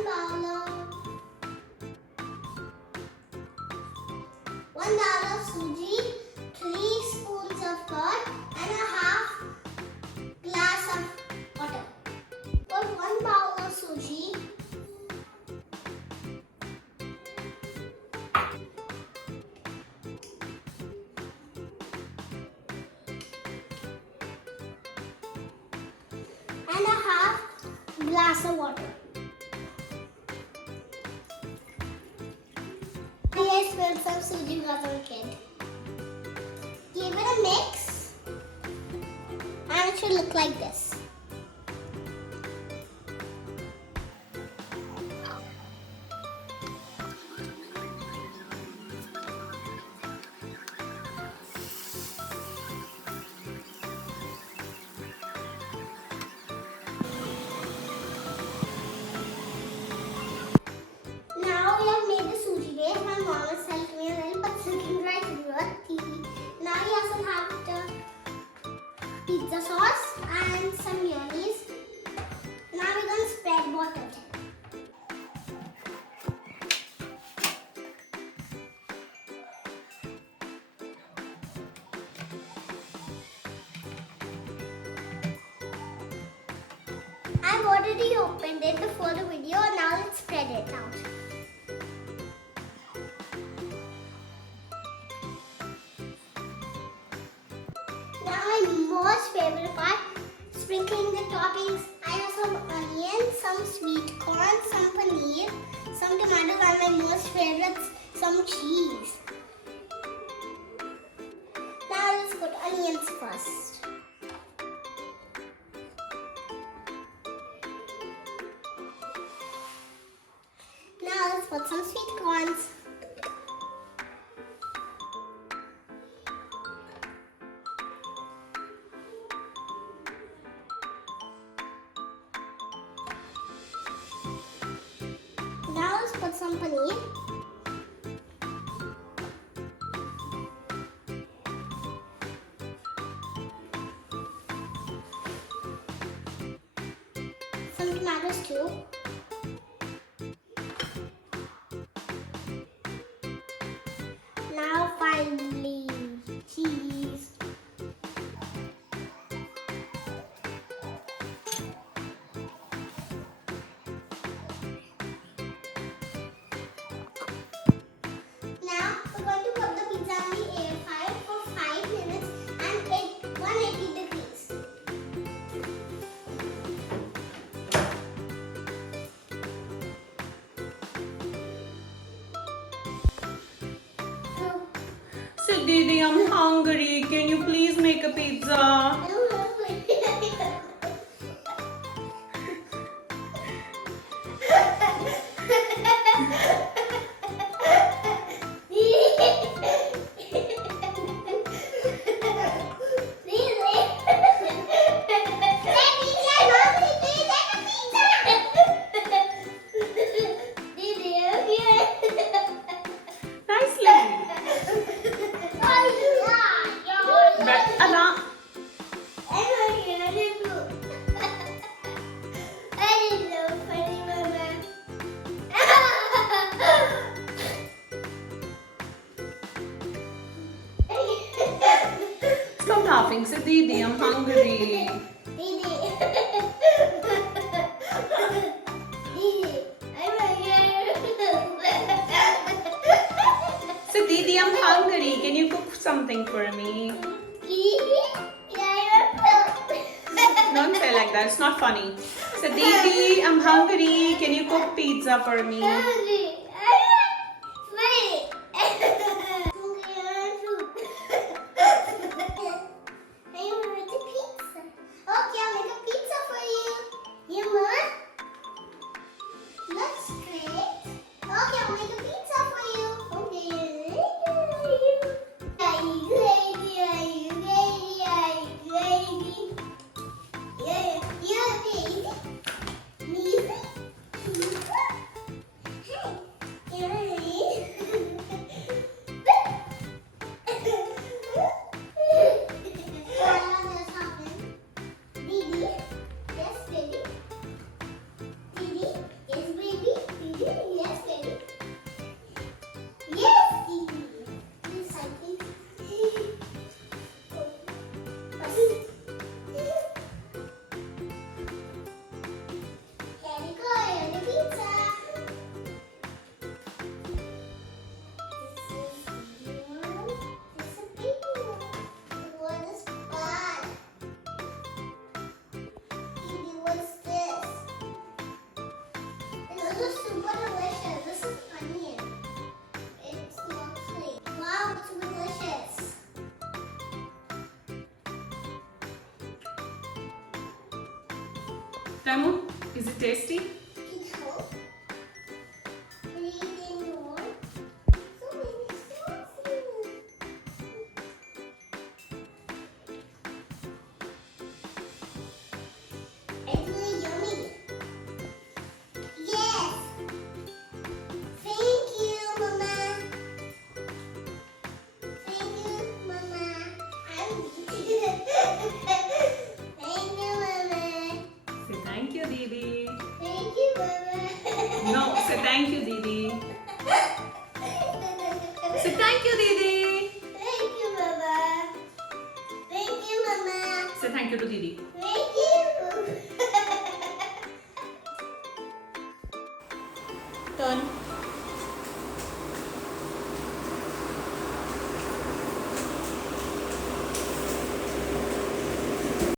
1 bowl of suji, 3 spoons of curd, and a half glass of water. Put 1 bowl of suji. And a half glass of water. I spilled some suji because I'm a kid. Give it a mix and it should look like this. Pizza sauce and some mayonnaise. Now we're going to spread water. I've already opened it before the video. Now let's spread it out. Most favorite part, sprinkling the toppings. I have some onions, some sweet corn, some paneer, some tomatoes, and my most favorites, some cheese. Now let's put onions first. Now let's put some sweet corns. Now let's put some paneer. Some tomatoes too. Now finally, cheese. So Didi, I'm hungry. Can you please make a pizza? Stop laughing. Say, Didi, I'm hungry. Didi, Say, Didi, I'm hungry. Can you cook something for me? Don't say like that. It's not funny. Say, Didi, I'm hungry. Can you cook pizza for me? Hey! Ramu, is it tasty? It helps. Breathe in more. So many sauces. It's really yummy. Yes. Thank you, Mama. Thank you, Mama. Thank you, Mama. Say thank you, Didi. Thank you, Mama. No, say thank you, Didi. Say thank you, Didi.